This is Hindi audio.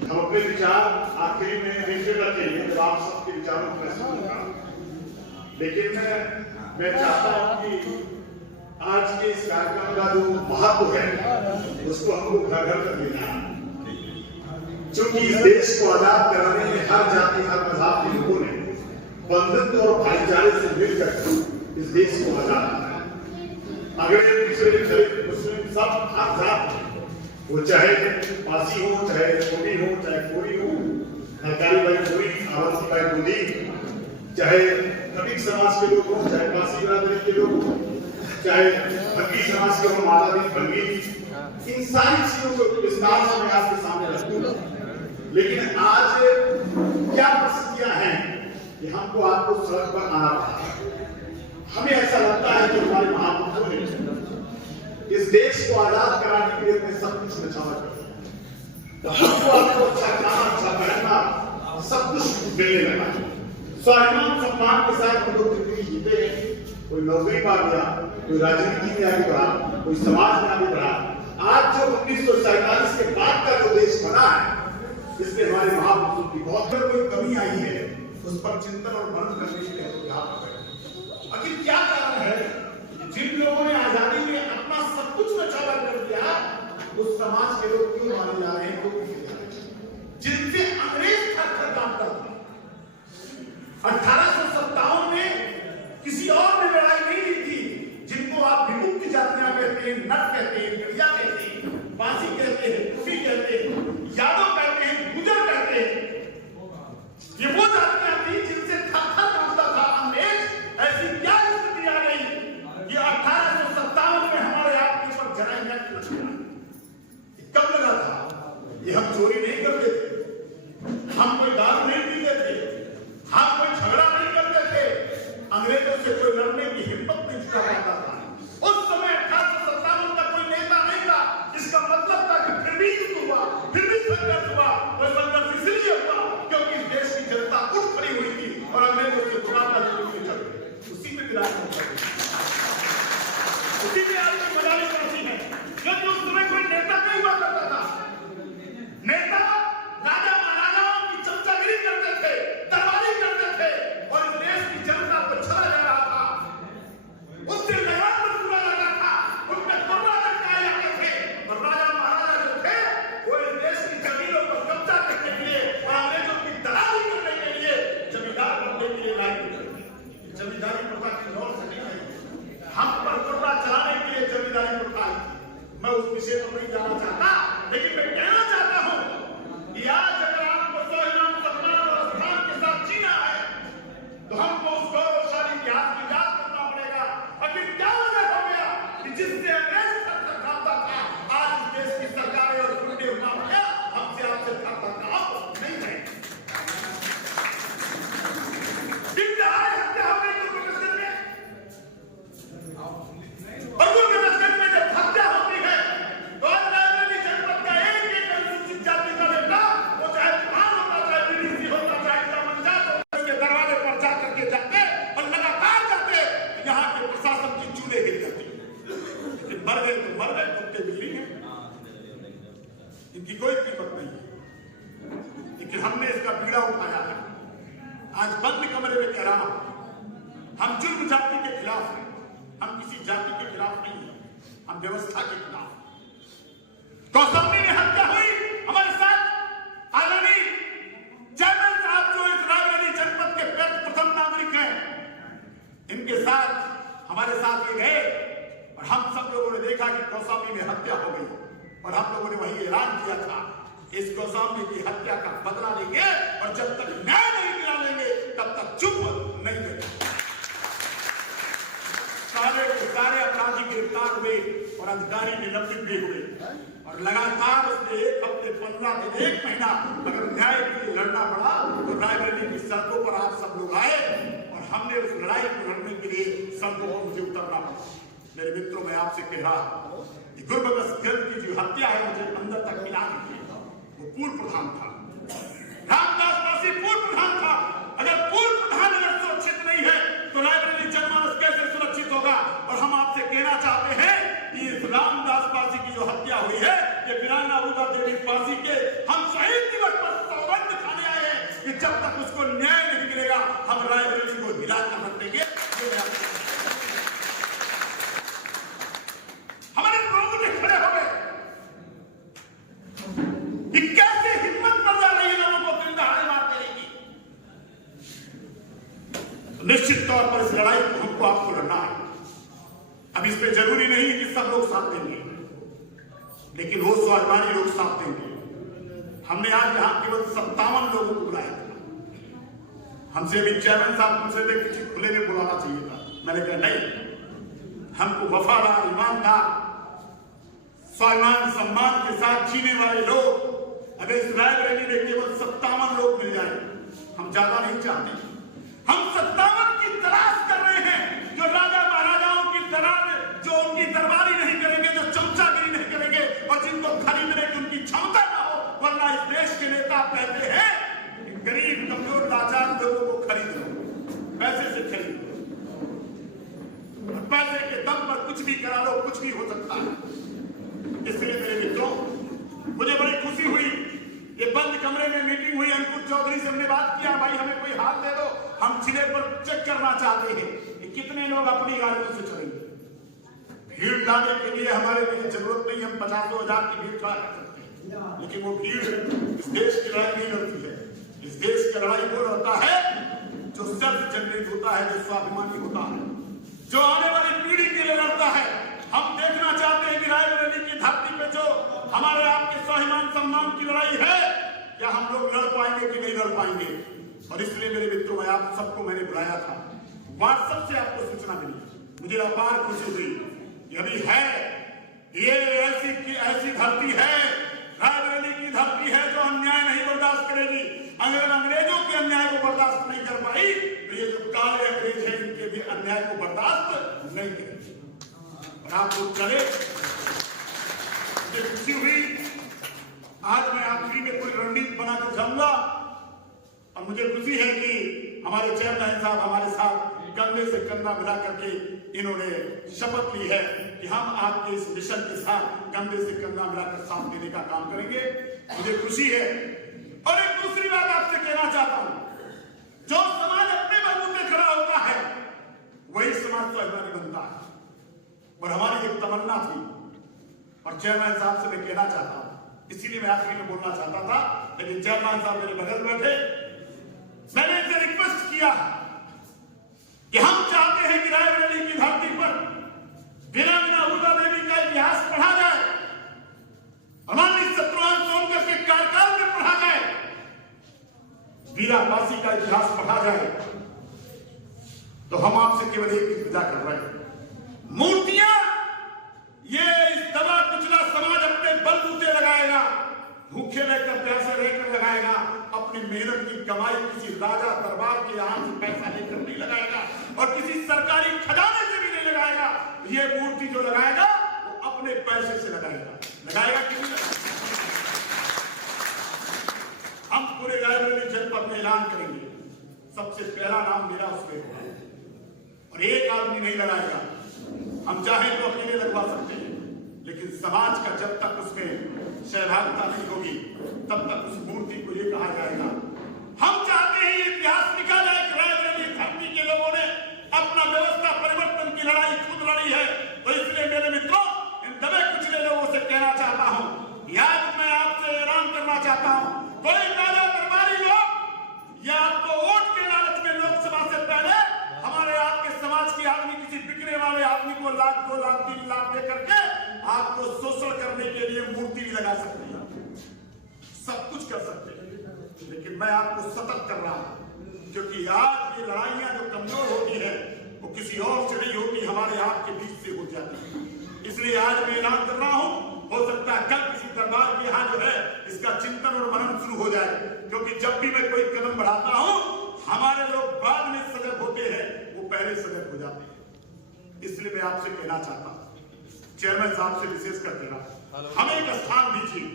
हम अपने विचार आखिरी में देखे रखेंगे तो आप सबके विचारों को सुनूंगा, लेकिन मैं चाहता हूं कि आज के इस कार्यक्रम का जो महत्व है उसको हमको घर घर कर लेना है, क्योंकि इस देश को आजाद कराने में हर जाति हर मजहब के लोगों ने बंधुत्व और भाईचारे से मिलकर इस देश को आजाद कराया। अंग्रेज पिछड़े दलित मुस्लिम सब हर जात, वो चाहे पासी हो, चाहे छोटी हो, चाहे कोरी हो, हरकारी भाई कोरी, आवासी भाई गोदी, चाहे कबीर समाज के लोग हो, चाहे पासी बिरादरी के लोग हो, चाहे फकीर समाज के हो, माता भंगी, इन सारी चीजों को विस्तार से मैं आपके सामने रखूंगा। लेकिन आज क्या परिस्थितियां हैं कि हमको आपको सड़क पर आना पड़ा। हमें ऐसा लगता है कि हमारे महापुरुषों ने इस देश को आजाद कराने के लिए अपने सब कुछ न्यौछावर कर दिया, हमको आपको अच्छा खाना, अच्छा पहनना, सब कुछ मिलने लगा। स्वाभिमान सम्मान के साथ हम लोग जिंदगी जीते हैं। कोई नौकरी पा गया, कोई राजनीति में आगे बढ़ा, कोई समाज में आगे बढ़ा। आज जो 1947 के बाद का जो देश बना है, इसमें हमारे महापुरुषों की बहुत कोई कमी आई है, उस पर चिंतन और मनन करने के लिए आखिर क्या कारण है? जिन लोगों ने आजादी में अपना सब कुछ न्यौछावर कर दिया, उस समाज के लोग क्यों मारे जा रहे हैं, क्यों पीछे जा रहे हैं? जिनसे अंग्रेज थर-थर कांपता था। 1857 में किसी और ने लड़ाई नहीं ली थी, जिनको आप विमुक्त जातियां कहते हैं, नट कहते हैं, गड़िया कहते हैं, बासी कहते हैं, कुटी कहते हैं, यादव कहते हैं, गुजर कहते हैं। ये वो जातियां थी जिनसे थर-थर कांपता था अंग्रेज। ऐसी क्या स्थिति आ गई कि 1857 में हमारे आपके ऊपर जनाई लग गया? कब लगा था? ये हम चोरी नहीं करते थे, हम कोई दारू नहीं पीते थे, हम कोई झगड़ा नहीं करते थे, अंग्रेजों से कोई लड़ने की हिम्मत नहीं जुटा पाता था। उस समय 1857 का कोई नेता नहीं था। इसका मतलब था कि फिर भी युद्ध हुआ, फिर भी संघर्ष हुआ। और संघर्ष इसलिए हुआ क्योंकि इस देश की जनता उठ खड़ी हुई थी और अंग्रेजों से मुकाबला करने चल गई। उसी में विराट उसी में आपकी मजाली पड़ती है, क्योंकि उस समय कोई नेता नहीं हुआ करता था। नेता राजा महाराजाओं की चमचागिरी करते थे, दरबारी करते थे और इस देश की जनता को छला जा रहा था। उससे लगान पर पूरा लगा था, उनका कब्जा लटकाए जाते थे और राजा महाराजा जो थे वो इस देश की जमीनों पर कब्जा करने के लिए और अंग्रेजों की दलाली करने के लिए जमींदार बनने के लिए लाए थे। जमींदारी प्रथा की दौर से नहीं आई, हम पर कब्जा चलाने के लिए जमींदारी प्रथा आई। मैं उस विषय पर नहीं जाना चाहता, लेकिन मैं कहना चाहता हूं कि आज अगर आपको स्वाभिमान सम्मान और स्थान के साथ जीना है तो हमको उस गौरवशाली इतिहास की याद करना पड़ेगा। आखिर क्या वजह हो गया कि जिससे अंग्रेज थर-थर कांपता था, आज इस देश की सरकारें और गुंडे माफिया हमसे आपसे थर-थर कांप नहीं रहे। हत्या हो गई गुरबख्श में, और गुरबख्श में जब हत्या होती है तो आज रायबरेली जनपद का एक अनुसूचित जाति का बेटा, वो चाहे प्रधान होता, चाहे बीडीसी होता, चाहे जिला पंचायत होता, उसके दरवाजे पर जा करके जाते और लगातार जाते, यहाँ के प्रशासन की चूल्हे गिर जाती। लेकिन मर गए तो मर गए, कुत्ते बिल्ली हैं, इनकी कोई कीमत नहीं है। लेकिन हमने इसका बीड़ा उठाया है। आज बंद कमरे में कह रहा हूं, हम जुर्म जाति के खिलाफ हैं, हम किसी जाति के खिलाफ नहीं हैं, हम व्यवस्था के खिलाफ हैं। कौशाम्बी में हत्या हुई, हमारे साथ आदरणीय जयमल साहब जो इस रायबरेली जनपद के प्रथम नागरिक हैं, इनके साथ हमारे साथ ये गए और हम सब लोगों ने देखा कि कौशाम्बी में हत्या हो गई और हम लोगों ने वही ऐलान किया था, इस कौशाम्बी की हत्या का बदला लेंगे और जब तक न्याय नहीं दिला लेंगे तब तक चुप नहीं देंगे। सारे अपराधी गिरफ्तार हुए और अधिकारी निलंबित भी हुए और लगातार उसने 1 हफ्ते 15 दिन 1 महीना अगर न्याय के लिए लड़ना पड़ा तो रायबरेली की सड़कों पर आप सब लोग आए और हमने उस लड़ाई को लड़ने के लिए सड़कों पर मुझे उतरना पड़ा। मेरे मित्रों, मैं आपसे कह रहा कि गुरबख्श की जो हत्या है मुझे अंदर तक मिला दी। वो पूर्व प्रधान था, रामदास पासी पूर्व प्रधान था। अगर पूर्व प्रधान अगर सुरक्षित नहीं है तो रायबरेली जनमानस कैसे सुरक्षित होगा? और हम आपसे कहना चाहते हैं कि इस रामदास पासी की जो हत्या हुई है, ये वीरांगना रूपा देवी पासी के हम शहीद दिवस निश्चित तौर पर इस लड़ाई को हमको आपको लड़ना है। अब इस पे जरूरी नहीं है कि सब लोग साथ देंगे, लेकिन वो स्वाभिमानी लोग साथ देंगे। हमने आज यहां केवल 57 लोगों को बुलाया था। हमसे भी चेयरमैन साहब हमसे किसी खुले में बुलाना चाहिए था। मैंने कहा नहीं, हमको वफादार, ईमानदार, स्वाभिमान सम्मान के साथ जीने वाले लोग अगर इस रायबरेली में केवल 57 लोग मिल जाए, हम ज्यादा नहीं चाहते। हम 57 की तलाश कर रहे हैं जो राजा महाराजाओं की तरह, जो उनकी दरबारी नहीं करेंगे, जो चमचागिरी नहीं करेंगे और जिनको खरीदने की उनकी क्षमता ना हो। वरना इस देश के नेता कहते हैं कि गरीब, कमजोर, लाचार लोगों को खरीद लो, पैसे से खरीद लो, पैसे के दम पर कुछ भी करा लो, कुछ भी हो सकता है। इसलिए मेरे मित्रों, मुझे बड़ी खुशी हुई, ये बंद कमरे में मीटिंग हुई, अंकुर चौधरी से हमने बात किया, भाई हमें कोई हाथ दे दो, हम जिले पर चेक करना चाहते हैं कि कितने लोग अपनी गाड़ियों से चलेंगे। भीड़ लाने के लिए हमारे लिए जरूरत नहीं, हम 50,000 की भीड़ खड़ा कर सकते हैं, लेकिन वो भीड़ इस देश की लड़ाई नहीं लड़ती है। इस देश की लड़ाई वो लड़ता है जो सेल्फ जनरेट होता है, जो स्वाभिमानी होता है, जो आने वाली पीढ़ी के लिए लड़ता है। हम देखना चाहते हैं कि रायबरेली की धरती पे जो हमारे आपके स्वाभिमान सम्मान की लड़ाई है, क्या हम लोग लड़ पाएंगे कि नहीं लड़ पाएंगे। और इसलिए मेरे मित्रों, मैं आप सबको मैंने बुलाया था, व्हाट्सएप से आपको सूचना मिली, मुझे अपार खुशी हुई। अभी है ये ऐसी धरती है, रायबरेली की धरती है जो अन्याय नहीं बर्दाश्त करेगी। अगर अंग्रेजों के अन्याय को बर्दाश्त नहीं कर पाई तो ये जो काले अंग्रेज हैं, इनके भी अन्याय को बर्दाश्त नहीं करेगी। और आप लोग चले, मुझे खुशी हुई। आज मैं आखिरी में कोई रणनीति बनाकर जाऊंगा और मुझे खुशी है कि हमारे चेयरमैन साहब हमारे साथ कंधे से कंधा मिला करके इन्होंने शपथ ली है कि हम आपके इस मिशन के साथ कंधे से कंधा मिलाकर साथ देने का काम करेंगे। मुझे खुशी है। और एक दूसरी बात आपसे कहना चाहता हूं, जो समाज अपने बलबूते खड़ा होता है वही समाज स्वाभिमानी बनता है। और हमारी एक तमन्ना थी और चेयरमैन साहब से मैं कहना चाहता हूं, इसीलिए मैं आखिरी में बोलना चाहता था, लेकिन चेयरमैन साहब मेरे बगल में थे। मैंने इनसे रिक्वेस्ट किया कि हम चाहते हैं कि रायबरेली की धरती पर बिना हुदा देवी का इतिहास पढ़ा जाए, हमारी शत्रुघ्न सोनकर के कार्यकाल में पढ़ा जाए, वीरावासी का इतिहास पढ़ा जाए। तो हम आपसे केवल एक इंतजार कर रहे हैं, मूर्तियां ये इस दबा कुचला समाज अपने बलबूते लगाएगा, भूखे रहकर प्यासे रहकर लगाएगा, अपनी मेहनत की कमाई किसी राजा दरबार के यहां से पैसा लेकर नहीं लगाएगा और किसी सरकारी खजाने से भी नहीं लगाएगा। ये मूर्ति जो लगाएगा वो अपने पैसे से लगाएगा कि नहीं लगाएगा। हम पूरे रायबरेली जनपद में ऐलान करेंगे, सबसे पहला नाम मेरा उसमें होगा और एक आदमी नहीं लगाएगा। हम चाहें तो अकेले लगवा सकते हैं, लेकिन समाज का जब तक उसमें सहभागिता नहीं होगी तब तक उस मूर्ति को ये कहा जाएगा। हम चाहते हैं इतिहास लिखा जाए कि रायबरेली धरती के लोगों ने अपना व्यवस्था परिवर्तन की लड़ाई खुद लड़ी है। तो इसलिए मेरे मित्रों, इन दबे कुचले लोगों से कहना चाहता हूं, आज मैं आपसे ऐलान करना चाहता हूं, कोई राजा दरबारी लोग या आपको वोट के लालच में लोकसभा से पहले हमारे आपके समाज की आदमी, किसी बिकने वाले आदमी को 1 लाख 2 लाख 3 लाख दे करके आपको शोषण करने के लिए मूर्ति भी लगा सकते हैं, सब कुछ कर सकते हैं। लेकिन मैं आपको सतर्क कर रहा हूं, क्योंकि आज ये लड़ाइयां जो कमजोर होती है वो किसी और से नहीं होती, हमारे आपके बीच से हो जाती है। इसलिए आज मैं ऐलान कर रहा हूं, हो सकता है कल किसी दरबार के यहाँ जो है इसका चिंतन और मनन शुरू हो जाए, क्योंकि जब भी मैं कोई कदम बढ़ाता हूं हमारे लोग बाद में सजग होते हैं, वो पहले सजग हो जाते हैं। इसलिए मैं आपसे कहना चाहता हूं, चेयरमैन साहब से विशेष कर देना, हमें एक स्थान दीजिए।